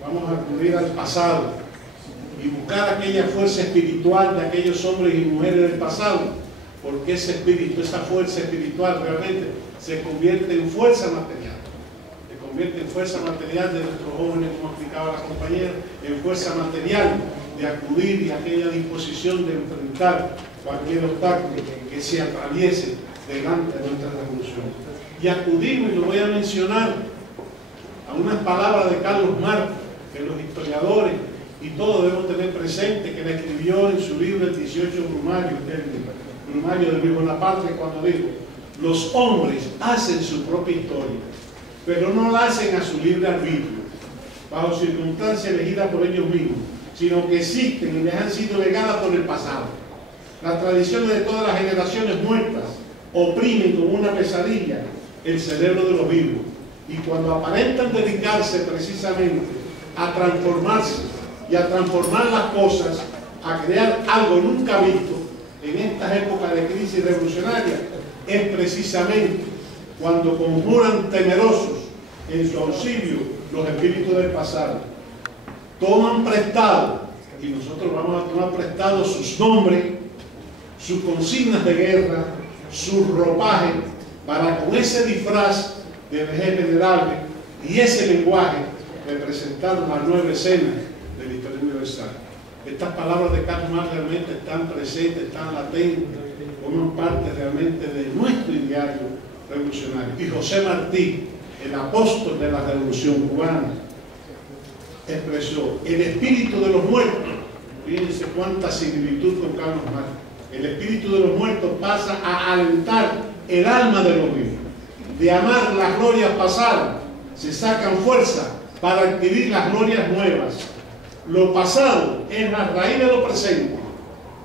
vamos a acudir al pasado y buscar aquella fuerza espiritual de aquellos hombres y mujeres del pasado, porque ese espíritu, esa fuerza espiritual realmente se convierte en fuerza material. Se convierte en fuerza material de nuestros jóvenes, como explicaba la compañera, en fuerza material de acudir y aquella disposición de enfrentar cualquier obstáculo que se atraviese delante de nuestra revolución. Y acudimos, y lo voy a mencionar, a unas palabras de Carlos Marx, que los historiadores y todos debemos tener presente, que le escribió en su libro El 18 Brumario, el Brumario de Luis Bonaparte, cuando dijo: los hombres hacen su propia historia, pero no la hacen a su libre arbitrio, bajo circunstancias elegidas por ellos mismos, sino que existen y les han sido legadas por el pasado. Las tradiciones de todas las generaciones muertas oprimen como una pesadilla el cerebro de los vivos, y cuando aparentan dedicarse precisamente a transformarse y a transformar las cosas, a crear algo nunca visto en estas épocas de crisis revolucionaria, es precisamente cuando conjuran temerosos en su auxilio los espíritus del pasado. Toman prestado, y nosotros vamos a tomar prestado, sus nombres, sus consignas de guerra, su ropaje, para con ese disfraz de vejez venerable y ese lenguaje representar una nueva escena de la historia universal. Estas palabras de Karl Marx realmente están presentes, están latentes, forman parte realmente de nuestro ideario revolucionario. Y José Martí, el apóstol de la Revolución Cubana, expresó: el espíritu de los muertos, fíjense cuánta similitud con Carlos Marx, el espíritu de los muertos pasa a alentar el alma de los vivos. De amar las glorias pasadas se sacan fuerza para adquirir las glorias nuevas. Lo pasado es la raíz de lo presente.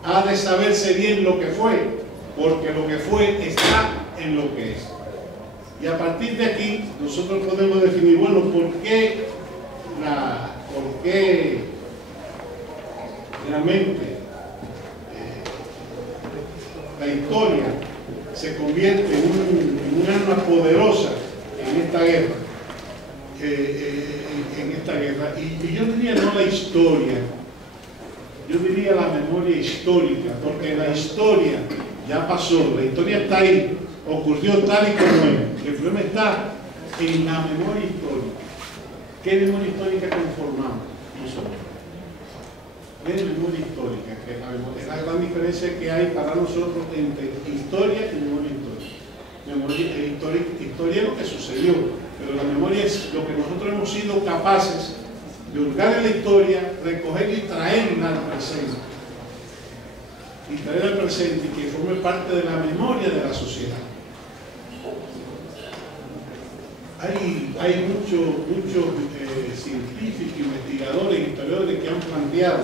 Ha de saberse bien lo que fue, porque lo que fue está en lo que es. Y a partir de aquí nosotros podemos definir, bueno, ¿por qué realmente la historia se convierte en un arma poderosa en esta guerra? Y yo diría no la historia, yo diría la memoria histórica, porque la historia ya pasó, la historia está ahí, ocurrió tal y como es. El problema está en la memoria histórica. ¿Qué memoria histórica conformamos nosotros? ¿Qué memoria histórica? Es la gran diferencia que hay para nosotros entre historia y memoria histórica. Historia es lo que sucedió, pero la memoria es lo que nosotros hemos sido capaces de hurgar en la historia, recogerla y traerla al presente. Y traerla al presente y que forme parte de la memoria de la sociedad. Hay muchos científicos, investigadores, historiadores que han planteado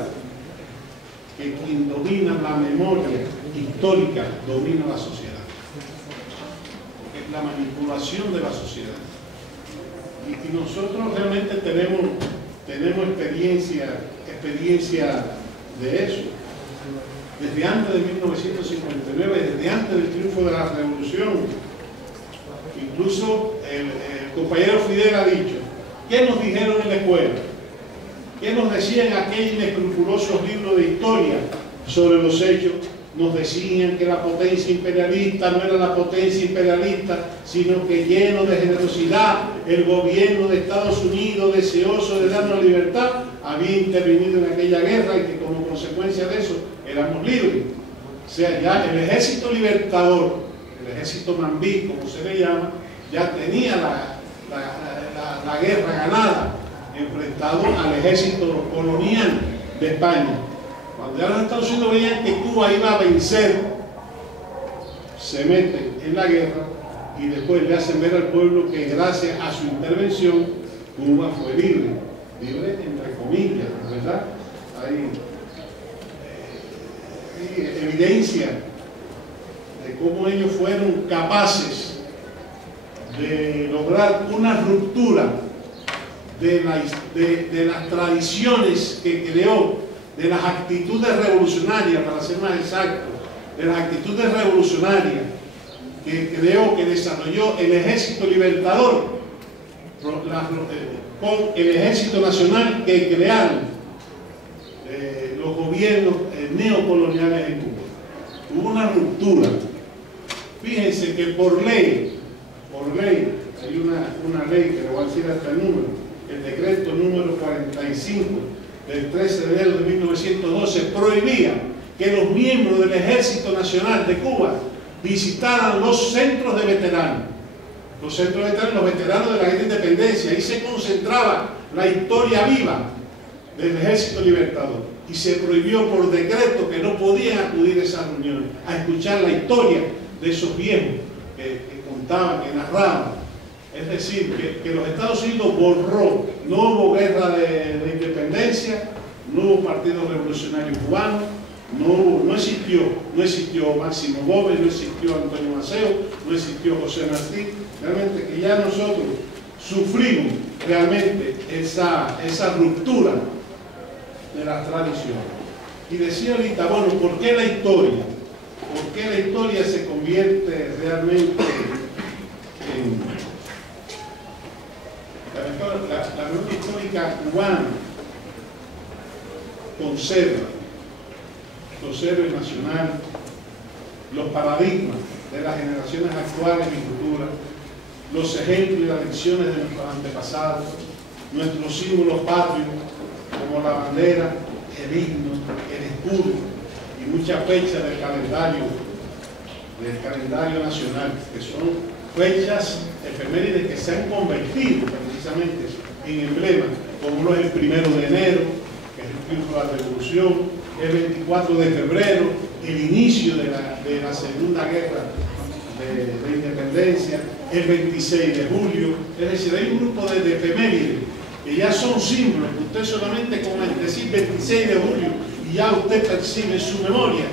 que quien domina la memoria histórica domina la sociedad. Es la manipulación de la sociedad. Y nosotros realmente tenemos experiencia de eso. Desde antes de 1959, desde antes del triunfo de la revolución. Incluso el compañero Fidel ha dicho: ¿qué nos dijeron en la escuela? ¿Qué nos decían aquellos inescrupulosos libros de historia sobre los hechos? Nos decían que la potencia imperialista no era la potencia imperialista, sino que, lleno de generosidad, el gobierno de Estados Unidos, deseoso de darnos libertad, había intervenido en aquella guerra y que como consecuencia de eso éramos libres. O sea, ya el ejército libertador, el ejército Mambí, como se le llama, ya tenía la guerra ganada, enfrentado al ejército colonial de España. Cuando ya los Estados Unidos veían que Cuba iba a vencer, se meten en la guerra y después le hacen ver al pueblo que gracias a su intervención Cuba fue libre entre comillas, ¿verdad? Hay evidencia de cómo ellos fueron capaces de lograr una ruptura de las tradiciones que creó, de las actitudes revolucionarias, para ser más exacto, de las actitudes revolucionarias que creó, que desarrolló el ejército libertador, con el Ejército Nacional que crearon los gobiernos neocoloniales en Cuba. Hubo una ruptura. Fíjense que por ley, hay una ley que le voy a decir hasta el número, el decreto número 45 del 13 de enero de 1912 prohibía que los miembros del Ejército Nacional de Cuba visitaran los centros de veteranos. Los centros de veteranos, los veteranos de la guerra de independencia. Ahí se concentraba la historia viva del Ejército Libertador. Y se prohibió por decreto que no podían acudir a esas reuniones, a escuchar la historia de esos viejos que contaban, que narraban. Es decir, que los Estados Unidos borró, no hubo guerra de independencia, no hubo Partido Revolucionario Cubano, no existió Máximo Gómez, no existió Antonio Maceo, no existió José Martí. Realmente que ya nosotros sufrimos realmente esa ruptura de las tradiciones. Y decía ahorita, bueno, ¿por qué la historia? ¿Por qué la historia se convierte realmente en... La memoria histórica cubana conserva el nacional, los paradigmas de las generaciones actuales y futuras, los ejemplos y las lecciones de nuestros antepasados, nuestros símbolos patrios, como la bandera, el himno, el escudo y muchas fechas del calendario nacional, que son fechas efemérides que se han convertido precisamente en emblemas, como uno es el 1 de enero, que es el triunfo de la revolución, el 24 de febrero, el inicio de la Segunda Guerra de Independencia, el 26 de julio. Es decir, hay un grupo de efemérides que ya son símbolos, que usted solamente con decir 26 de julio y ya usted percibe en su memoria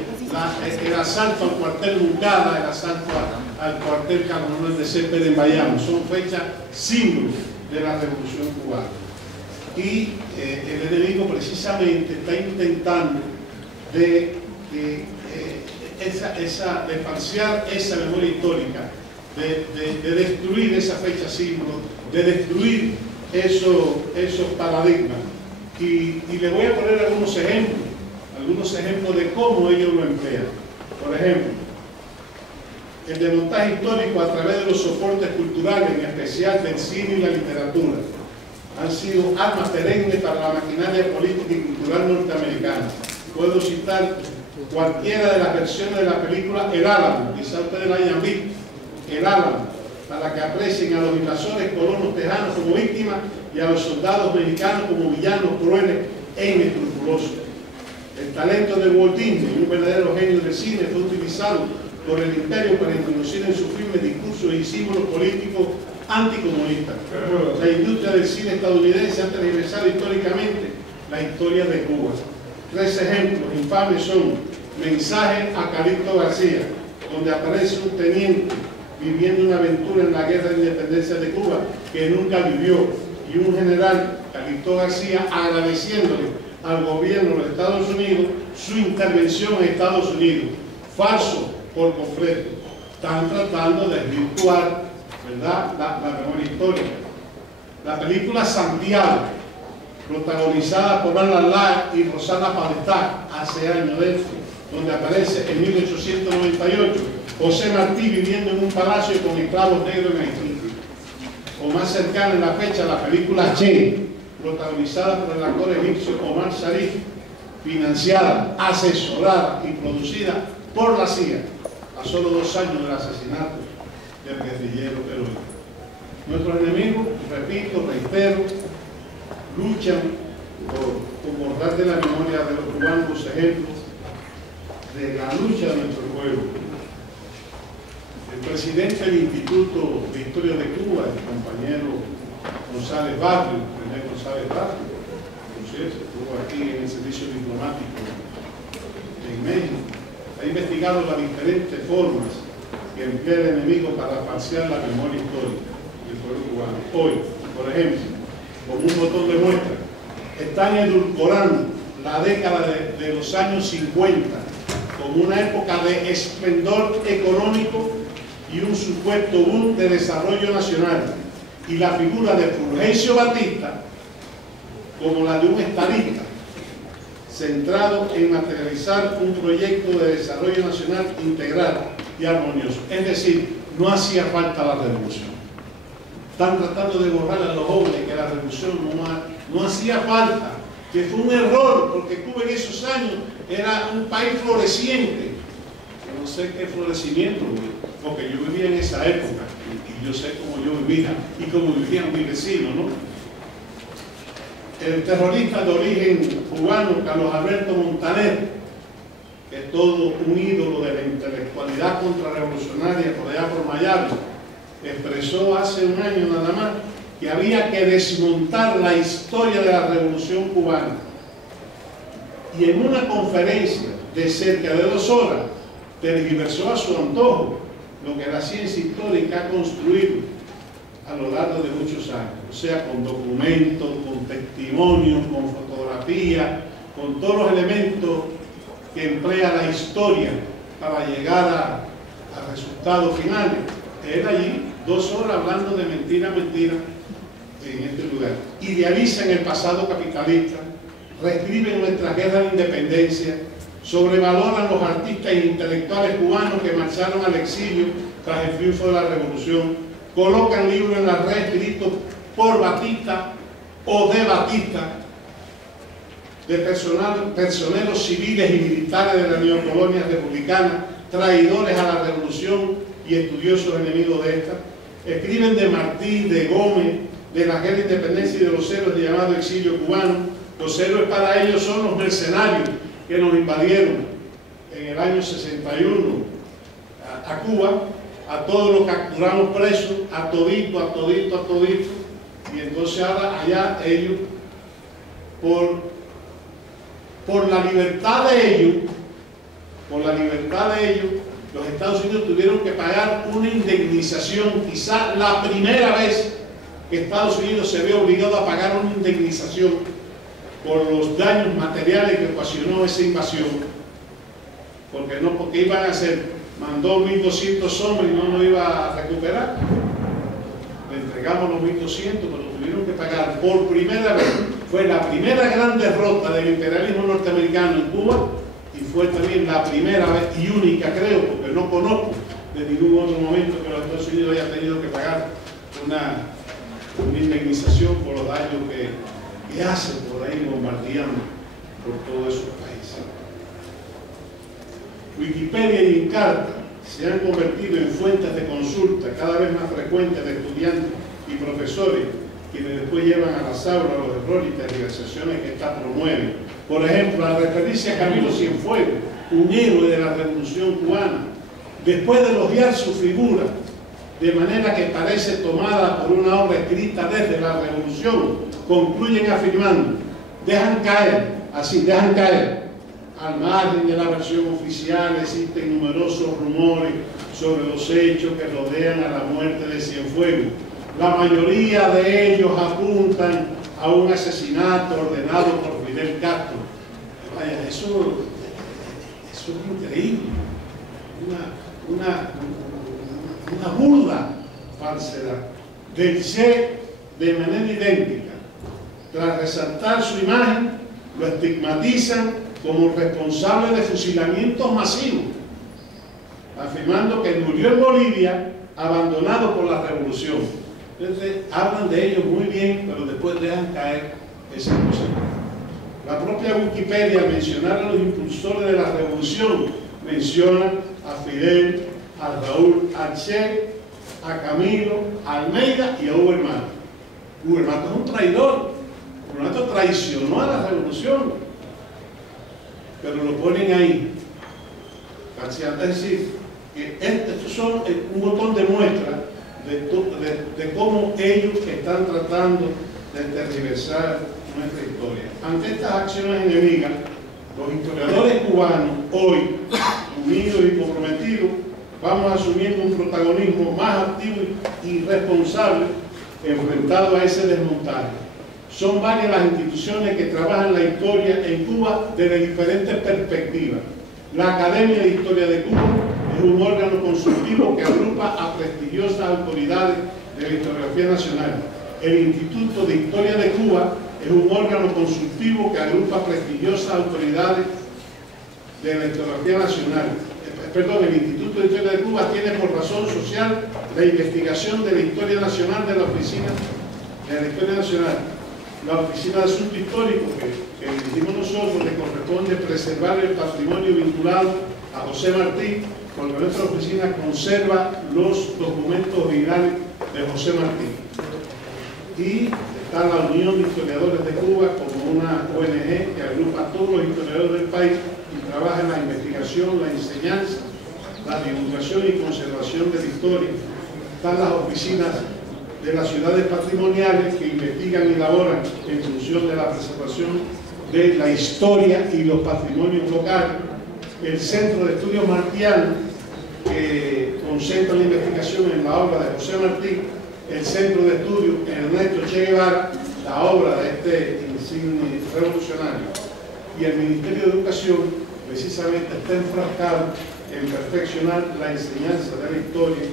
el asalto al cuartel Moncada, el asalto al cuartel Carlos Manuel de Céspedes en Bayamo. Son fechas símbolos de la Revolución Cubana. Y el enemigo precisamente está intentando de falsear esa memoria histórica, de destruir esa fecha símbolo, de destruir esos paradigmas. Y le voy a poner algunos ejemplos de cómo ellos lo emplean. Por ejemplo, el desmontaje histórico a través de los soportes culturales, en especial del cine y la literatura, han sido armas perennes para la maquinaria política y cultural norteamericana. Puedo citar cualquiera de las versiones de la película El Álamo, quizás ustedes la hayan visto, El Álamo, para que aprecien a los invasores colonos tejanos como víctimas y a los soldados mexicanos como villanos crueles e inescrupulosos. El talento de Walt Disney, un verdadero genio del cine, fue utilizado por el imperio para introducir en sus filmes discursos y símbolos políticos anticomunistas. La industria del cine estadounidense ha tergiversado históricamente la historia de Cuba. 3 ejemplos infames son Mensaje a Calixto García, donde aparece un teniente viviendo una aventura en la guerra de independencia de Cuba que nunca vivió, y un general, Calixto García, agradeciéndole al gobierno de los Estados Unidos su intervención en Estados Unidos. Falso por completo. Están tratando de desvirtuar, ¿verdad?, la memoria histórica. La película Santiago, protagonizada por Alan Ladd y Rosana Palestá, hace años de esto, donde aparece en 1898 José Martí viviendo en un palacio con esclavos negros en Haití. O más cercana en la fecha, la película Che, protagonizada por el actor egipcio Omar Sharif, financiada, asesorada y producida por la CIA, a solo 2 años del asesinato del guerrillero peruano. Nuestros enemigos, repito, reitero, luchan por borrar de la memoria de los cubanos los ejemplos de la lucha de nuestro pueblo. El presidente del Instituto de Historia de Cuba, el compañero González Barrio, René González Barrio, por cierto, estuvo aquí en el servicio diplomático en México, ha investigado las diferentes formas que emplea el enemigo para falsear la memoria histórica del pueblo cubano. Hoy, por ejemplo, como un botón de muestra, están edulcorando la década de los años 50 como una época de esplendor económico y un supuesto boom de desarrollo nacional, y la figura de Fulgencio Batista como la de un estadista centrado en materializar un proyecto de desarrollo nacional integral y armonioso. Es decir, no hacía falta la revolución. Están tratando de borrar a los jóvenes que la revolución no hacía falta, que fue un error, porque Cuba en esos años era un país floreciente. Yo no sé qué florecimiento, porque yo vivía en esa época y yo sé cómo yo vivía y cómo vivían mis vecinos, ¿no? El terrorista de origen cubano Carlos Alberto Montaner, que es todo un ídolo de la intelectualidad contrarrevolucionaria por allá por Miami, expresó hace un año nada más que había que desmontar la historia de la revolución cubana. Y en una conferencia de cerca de 2 horas tergiversó a su antojo lo que la ciencia histórica ha construido a lo largo de muchos años, o sea, con documentos, con testimonios, con fotografías, con todos los elementos que emplea la historia para llegar a resultados finales. Él allí 2 horas hablando de mentira en este lugar. Idealizan el pasado capitalista, reescriben nuestra guerra de independencia, sobrevaloran los artistas e intelectuales cubanos que marcharon al exilio tras el triunfo de la revolución, colocan libros en la red escritos por Batista o de Batista, de personeros civiles y militares de la neocolonia republicana, traidores a la revolución y estudiosos enemigos de esta. Escriben de Martí, de Gómez, de la guerra de independencia y de los héroes de llamado exilio cubano. Los héroes para ellos son los mercenarios que nos invadieron en el año 61 a Cuba. A todos los capturamos presos, a todito, y entonces ahora allá ellos, por la libertad de ellos, los Estados Unidos tuvieron que pagar una indemnización, quizá la primera vez que Estados Unidos se ve obligado a pagar una indemnización por los daños materiales que ocasionó esa invasión, porque iban a hacer, mandó 1.200 hombres y no lo iba a recuperar. Le entregamos los 1.200, pero tuvieron que pagar por primera vez. Fue la primera gran derrota del imperialismo norteamericano en Cuba y fue también la primera vez y única, creo, porque no conozco de ningún otro momento que los Estados Unidos hayan tenido que pagar una indemnización por los daños que hacen por ahí bombardeando por todos esos países. Wikipedia y Encarta se han convertido en fuentes de consulta cada vez más frecuentes de estudiantes y profesores, quienes después llevan a las aulas los errores y tergiversaciones que ésta promueve. Por ejemplo, al referirse a Camilo Cienfuegos, un héroe de la Revolución cubana, después de elogiar su figura, de manera que parece tomada por una obra escrita desde la Revolución, concluyen afirmando, dejan caer, al margen de la versión oficial existen numerosos rumores sobre los hechos que rodean a la muerte de Cienfuegos. La mayoría de ellos apuntan a un asesinato ordenado por Fidel Castro. Vaya, eso es increíble. Una burda falsedad. Del Che, de manera idéntica, tras resaltar su imagen, lo estigmatizan como responsable de fusilamientos masivos, afirmando que murió en Bolivia abandonado por la revolución. Entonces hablan de ellos muy bien, pero después dejan caer esa cosa. La propia Wikipedia, al mencionar a los impulsores de la revolución, menciona a Fidel, a Raúl, a Che, a Camilo, a Almeida y a Hugo Hermato. Hugo Hermato es un traidor. Hugo Hermato traicionó a la revolución, pero lo ponen ahí. Es decir, que estos son un montón de muestras de cómo ellos están tratando de tergiversar nuestra historia. Ante estas acciones enemigas, los historiadores cubanos, hoy, unidos y comprometidos, vamos asumiendo un protagonismo más activo y responsable enfrentado a ese desmontaje. Son varias las instituciones que trabajan la historia en Cuba desde diferentes perspectivas. La Academia de Historia de Cuba es un órgano consultivo que agrupa a prestigiosas autoridades de la Historiografía Nacional. El Instituto de Historia de Cuba es un órgano consultivo que agrupa prestigiosas autoridades de la Historiografía Nacional. El Instituto de Historia de Cuba tiene por razón social la investigación de la historia nacional de la Oficina de la Historia Nacional. La Oficina de Asuntos Históricos que dirigimos nosotros le corresponde preservar el patrimonio vinculado a José Martí, porque nuestra oficina conserva los documentos originales de José Martí. Y está la Unión de Historiadores de Cuba como una ONG que agrupa a todos los historiadores del país y trabaja en la investigación, la enseñanza, la divulgación y conservación de la historia. Están las oficinas de las ciudades patrimoniales que investigan y elaboran en función de la preservación de la historia y los patrimonios locales. El Centro de Estudios Martianos, que concentra la investigación en la obra de José Martí. El Centro de Estudios Ernesto Che Guevara, la obra de este insigne revolucionario. Y el Ministerio de Educación precisamente está enfrascado en perfeccionar la enseñanza de la historia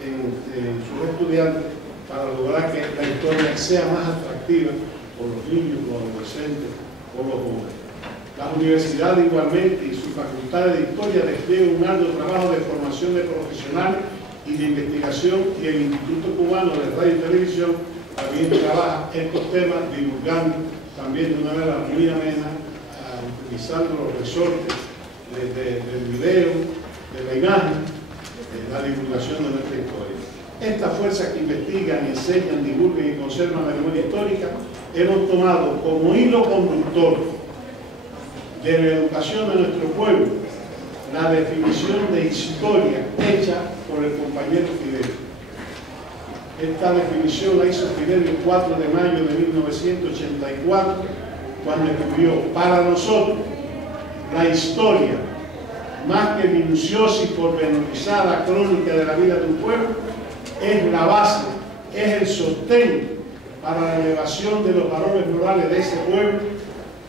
en sus estudiantes para lograr que la historia sea más atractiva por los niños, los adolescentes o los jóvenes. Las universidades igualmente y sus facultades de historia despliegan un arduo trabajo de formación de profesionales y de investigación, y el Instituto Cubano de Radio y Televisión también trabaja estos temas, divulgando también de una manera muy amena, utilizando los resortes del video, de la imagen, la divulgación de nuestra historia. Estas fuerzas que investigan, enseñan, divulgan y conservan la memoria histórica, hemos tomado como hilo conductor de la educación de nuestro pueblo la definición de historia hecha por el compañero Fidel. Esta definición la hizo Fidel el 4 de mayo de 1984, cuando escribió: para nosotros, la historia, más que minuciosa y pormenorizada crónica de la vida de un pueblo, es la base, es el sostén para la elevación de los valores morales de ese pueblo,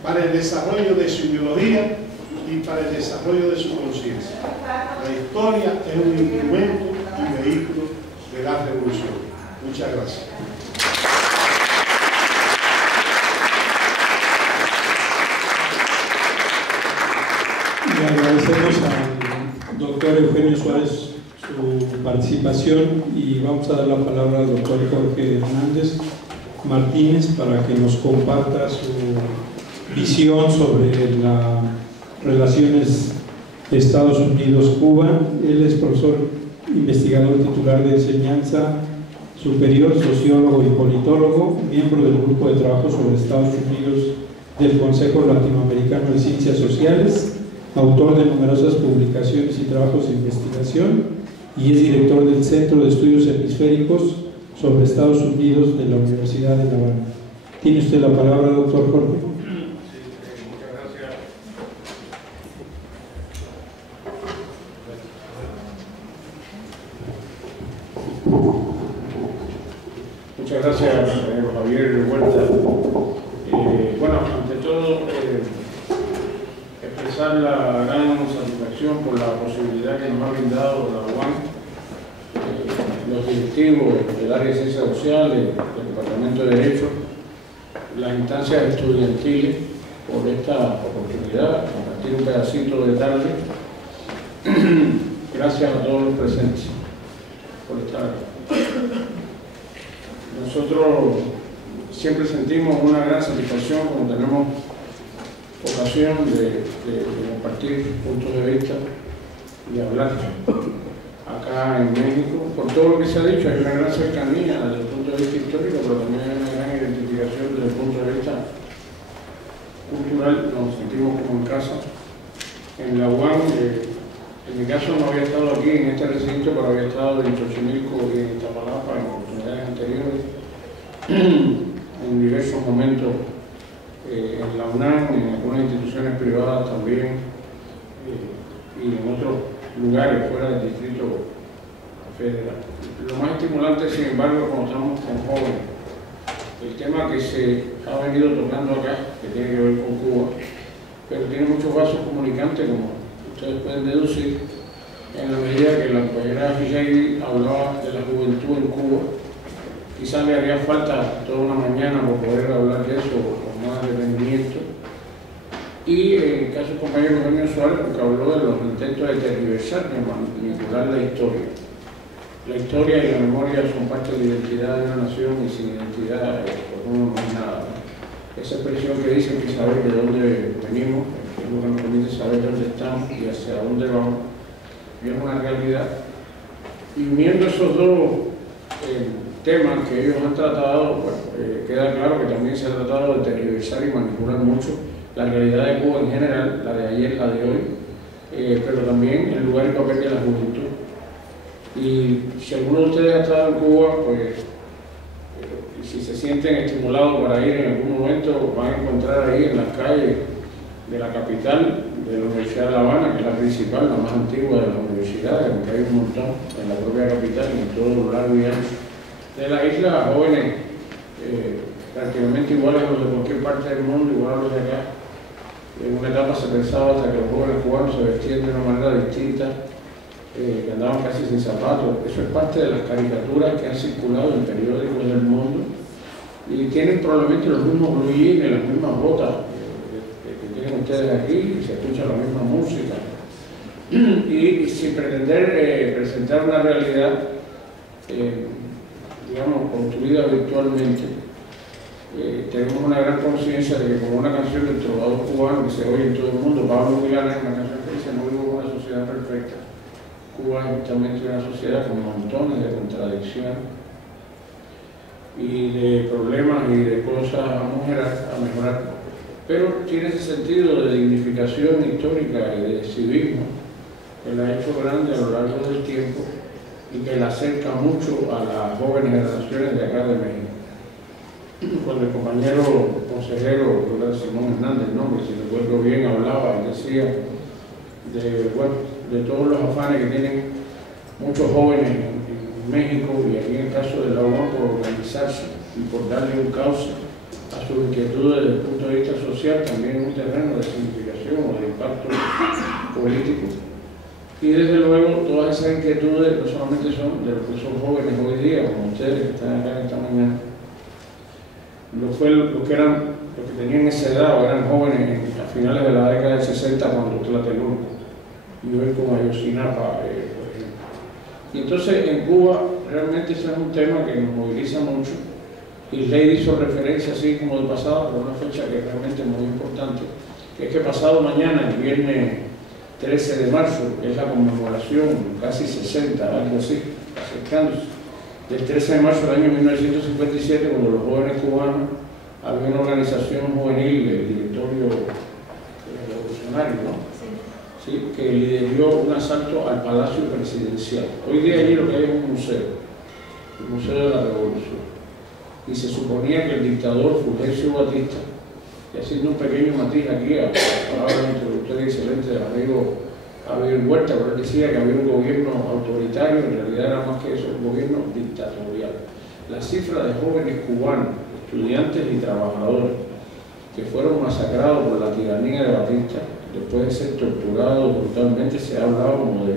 para el desarrollo de su ideología y para el desarrollo de su conciencia. La historia es un instrumento y vehículo de la revolución. Muchas gracias. Le agradecemos al doctor Eugenio Suárez su participación y vamos a dar la palabra al doctor Jorge Hernández Martínez para que nos comparta su visión sobre las relaciones Estados Unidos-Cuba. Él es profesor investigador titular de enseñanza superior, sociólogo y politólogo, miembro del grupo de trabajo sobre Estados Unidos del Consejo Latinoamericano de Ciencias Sociales, autor de numerosas publicaciones y trabajos de investigación, y es director del Centro de Estudios Hemisféricos sobre Estados Unidos de la Universidad de La Habana. Tiene usted la palabra, doctor Jorge. Muchas gracias, Javier Huerta. Bueno, ante todo, expresar la gran satisfacción por la posibilidad que nos ha brindado la UAM, los directivos del área de ciencias sociales, del Departamento de Derecho, las instancias estudiantiles, por esta oportunidad, compartir un pedacito de tarde. Gracias a todos los presentes por estar aquí. Nosotros siempre sentimos una gran satisfacción cuando tenemos ocasión de compartir puntos de vista y hablar acá en México. Por todo lo que se ha dicho, hay una gran cercanía desde el punto de vista histórico, pero también hay una gran identificación desde el punto de vista cultural. Nos sentimos como en casa. En la UAM, en mi caso no había estado aquí en este recinto, pero había estado en Xochimilco y en Iztapalapa en oportunidades anteriores, en diversos momentos en la UNAM, en algunas instituciones privadas también, y en otros lugares fuera del Distrito Federal. Lo más estimulante, sin embargo, cuando estamos tan jóvenes, el tema que se ha venido tocando acá, que tiene que ver con Cuba, pero tiene muchos vasos comunicantes, como ustedes pueden deducir, en la medida que la compañera Fijay hablaba de la juventud en Cuba, quizás le haría falta toda una mañana por poder hablar de eso con más detenimiento. Y en el caso del compañero Eugenio Suárez, porque habló de los intentos de tergiversar, de manipular la historia. La historia y la memoria son parte de la identidad de una nación, y sin identidad pues uno no es nada. Esa expresión que dicen que saber de dónde venimos, que es lo que nos permite saber dónde estamos y hacia dónde vamos, y es una realidad. Y uniendo esos dos temas que ellos han tratado, pues, queda claro que también se ha tratado de tergiversar y manipular mucho la realidad de Cuba en general, la de ayer, la de hoy, pero también el lugar y papel de la juventud. Y si alguno de ustedes ha estado en Cuba, pues si se sienten estimulados para ir en algún momento, van a encontrar ahí en las calles de la capital, de la Universidad de La Habana, que es la principal, la más antigua de las universidades, aunque hay un montón en la propia capital y en todo lo largo y ancho de la isla, jóvenes prácticamente iguales a los de cualquier parte del mundo, igual a los de acá. En una etapa se pensaba hasta que los jóvenes cubanos se vestían de una manera distinta, que andaban casi sin zapatos. Eso es parte de las caricaturas que han circulado en periódicos del mundo y tienen probablemente los mismos blue jeans, las mismas botas que tienen ustedes aquí, y se escucha la misma música. Y sin pretender presentar una realidad, digamos, construida virtualmente, tenemos una gran conciencia de que, como una canción del trovador cubano que se oye en todo el mundo, Pablo Milán, es una canción que dice: no vivo en una sociedad perfecta. Cuba es justamente una sociedad con montones de contradicciones y de problemas y de cosas a mejorar, pero tiene ese sentido de dignificación histórica y de civismo que la ha hecho grande a lo largo del tiempo y que la acerca mucho a las jóvenes generaciones de acá de México. Cuando el compañero consejero Simón Hernández, ¿no?, que si recuerdo bien hablaba y decía de todos los afanes que tienen muchos jóvenes en México y aquí en el caso de la UAM por organizarse y por darle un cauce a sus inquietudes desde el punto de vista social, también en un terreno de significación o de impacto político. Y desde luego todas esas inquietudes no solamente son de los que son jóvenes hoy día, como ustedes que están acá esta mañana, los que tenían esa edad o eran jóvenes a finales de la década del 60 cuando Tlatelolco y hoy como Ayotzinapa, por ejemplo. Y entonces en Cuba realmente ese es un tema que nos moviliza mucho, y Ley hizo referencia así como de pasado, pero una fecha que es realmente muy importante, que es que pasado mañana, el viernes 13 de marzo, es la conmemoración, casi 60, algo así, acercándose, del 13 de marzo del año 1957, cuando los jóvenes cubanos, había una organización juvenil, el directorio revolucionario, ¿no?, ¿sí?, que lideró un asalto al Palacio Presidencial. Hoy día allí lo que hay es un museo, el Museo de la Revolución. Y se suponía que el dictador Fulgencio Batista, y haciendo un pequeño matiz aquí a la palabra introductoria excelente del amigo Javier Huerta, pero él decía que había un gobierno autoritario, en realidad era más que eso, un gobierno dictatorial. La cifra de jóvenes cubanos, estudiantes y trabajadores, que fueron masacrados por la tiranía de Batista, después de ser torturados brutalmente, se ha hablado como de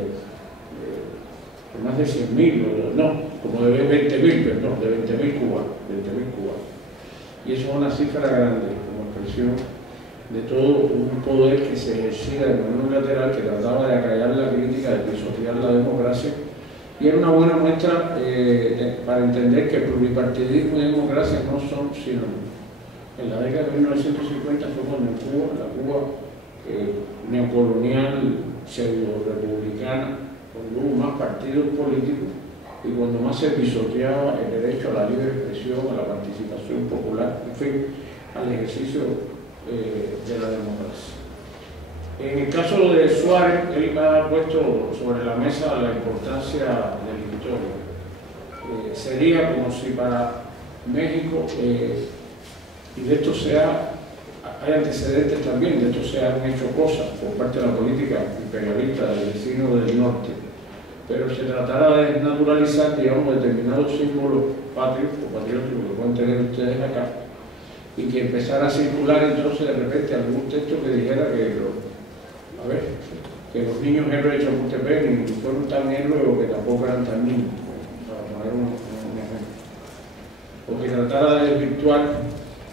más de 100.000, no, como de 20.000, perdón, de 20.000 cubanos, 20.000 cubanos. Y eso es una cifra grande, como expresión de todo un poder que se ejercía de manera unilateral, que trataba de acallar la crítica, de pisotear la democracia. Y era una buena muestra para entender que pluripartidismo y democracia no son sinónimos. En la década de 1950 fue cuando en Cuba, la Cuba neocolonial, pseudo-republicana, cuando hubo más partidos políticos y cuando más se pisoteaba el derecho a la libre expresión, a la participación popular, en fin, al ejercicio de la democracia. En el caso de Suárez, él ha puesto sobre la mesa la importancia de la historia. Sería como si para México, y de esto hay antecedentes también, de esto se han hecho cosas por parte de la política imperialista del vecino del norte, pero se tratará de naturalizar, digamos, determinados símbolos patrios o patrióticos que pueden tener ustedes acá, y que empezara a circular entonces de repente algún texto que dijera que los niños héroes de Chapultepec ni fueron tan héroes o que tampoco eran tan niños, para poner un ejemplo. o que tratara de desvirtuar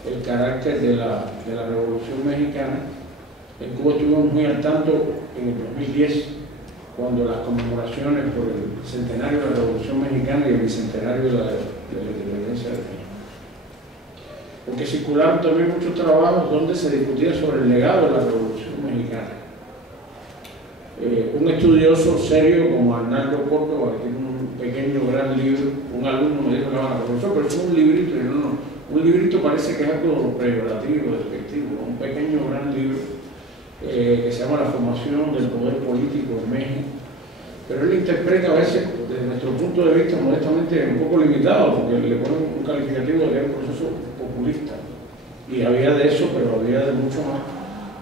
el carácter de la Revolución Mexicana. En Cuba estuvimos muy al tanto en el 2010, cuando las conmemoraciones por el centenario de la Revolución Mexicana y el bicentenario de la independencia de México. Porque circularon también muchos trabajos donde se discutía sobre el legado de la Revolución Mexicana. Un estudioso serio como Arnaldo Córdoba, que tiene un pequeño gran libro, un alumno me dijo que la profesor, pero es un librito, y no, un librito parece que es algo peyorativo, despectivo, un pequeño gran libro que se llama La formación del poder político en México, pero él interpreta a veces, desde nuestro punto de vista, modestamente un poco limitado, porque le ponen un calificativo de que es un proceso populista, y había de eso, pero había de mucho más.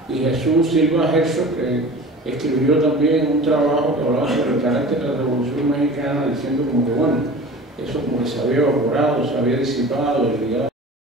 Y Jesús Silva Herzog, que escribió también un trabajo que hablaba sobre el carácter de la Revolución Mexicana, diciendo como que bueno, eso como que se había evaporado, se había disipado, el legado